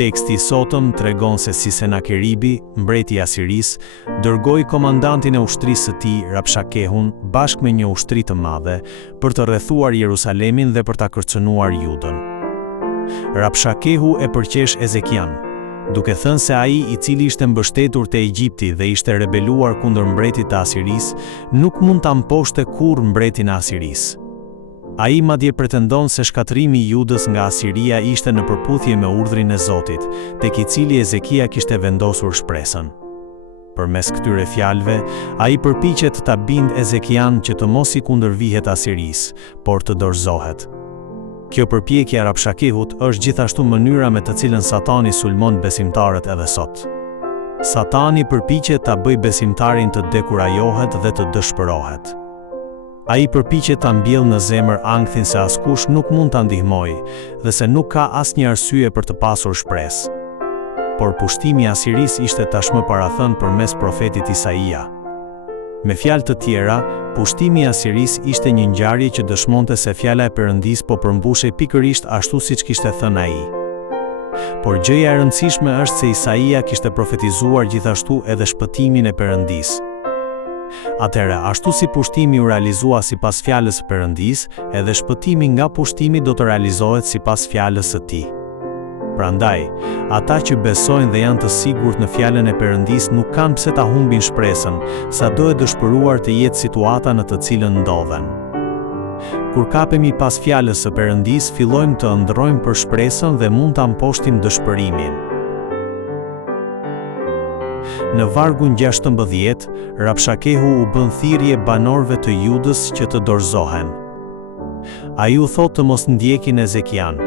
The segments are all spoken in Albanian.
Teksti i sotëm tregon se si Senakeribi, mbreti i Asirisë, dërgoi komandantin e ushtrisë së tij, Rabshakehun, bashkë me një ushtri të madhe, për të rrethuar Jerusalemin dhe për ta kërcënuar Judën. Rabshakehu e përqesh Ezekian, duke thënë se ai i cili ishte mbështetur te Egjipti dhe ishte rebeluar kundër mbretit të Asirisë, nuk mund ta mposhte kurrë mbretin e Asirisë. Ai madje pretendon se shkatrimi i Judës nga Asiria ishte në përputhje me urdhrin e Zotit, tek i cili Ezekia kishte vendosur shpresën. Përmes këtyre fjalëve, ai përpiqet ta bindë Ezekian që të mos i kundërvihet Asirisë, por të dorëzohet. Kjo përpjekje e Rabshakehut është gjithashtu mënyra me të cilën Satani sulmon besimtarët edhe sot. Satani përpiqet ta bëjë besimtarin të dekurajohet dhe të dëshpërohet. Ai përpiqet ta mbjellë në zemër ankthin se askush nuk mund ta ndihmojë dhe se nuk ka asnjë arsye për të pasur shpresë. Por pushtimi i Asirisë ishte tashmë parathënë përmes profetit Isaia. Me fjalë të tjera, pushtimi i Asirisë ishte një ngjarje që dëshmonte se fjala e Perëndisë po përmbushej pikërisht ashtu siç kishte thënë ai. Por gjëja e rëndësishme është se Isaia kishte profetizuar gjithashtu edhe shpëtimin e Perëndisë. Atëherë, ashtu si pushtimi u realizua sipas fjalës së Perëndisë, edhe shpëtimi nga pushtimi do të realizohet sipas fjalës së tij. Prandaj, ata që besojnë dhe janë të sigurt në fjalën e Perëndisë nuk kanë pse ta humbin shpresën, sado e dëshpëruar të jetë situata në të cilën ndodhen. Kur kapemi pas fjalës së Perëndisë, fillojmë të ëndrrojmë për shpresën dhe mund ta mposhtim dëshpërimin. Në vargun 16, Rabshakehu u bën thirrje banorëve të Judës që të dorëzohen. Ai u thotë të mos ndjekin Ezekian,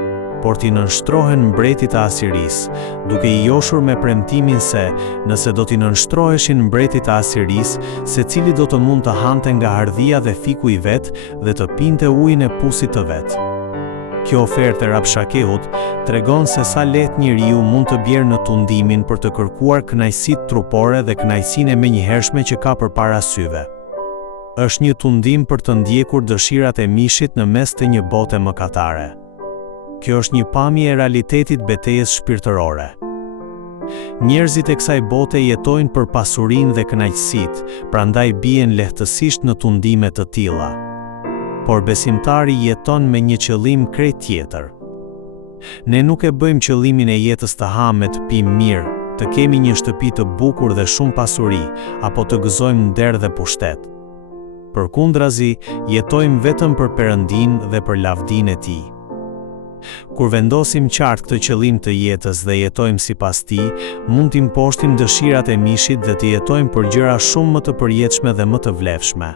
por t'i nënshtrohen mbretit të Asirisë, duke i joshur me premtimin se, nëse do t'i nënshtroheshin mbretit të Asirisë, secili do të mund të hante nga hardhia dhe fiku i vet dhe të pinte ujin e pusit të vet. Kjo ofertë e Rabshakehut tregon se sa lehtë njeriu mund të bjerë në tundimin për të kërkuar kënaqësitë trupore dhe kënaqësinë e menjëhershme që ka përpara syve. Është një tundim për të ndjekur dëshirat e mishit në mes të një bote mëkatare. Kjo është një pamje e realitetit betejës shpirtërore. Njerëzit e kësaj bote jetojnë për pasurinë dhe kënaqësitë, prandaj bien lehtësisht në tundime të tilla. Por besimtari jeton me një qëllim krejt tjetër. Ne nuk e bëjmë qëllimin e jetës të hamë, të pimë mirë, të kemi një shtëpi të bukur dhe shumë pasuri, apo të gëzojmë nder dhe pushtet. Përkundrazi, jetojmë vetëm për Perëndinë dhe për lavdinë e Tij. Kur vendosim qartë këtë qëllim të jetës dhe jetojmë sipas tij, mund t'i mposhtim dëshirat e mishit dhe të jetojmë për gjëra shumë më të përjetshme dhe më të vlefshme.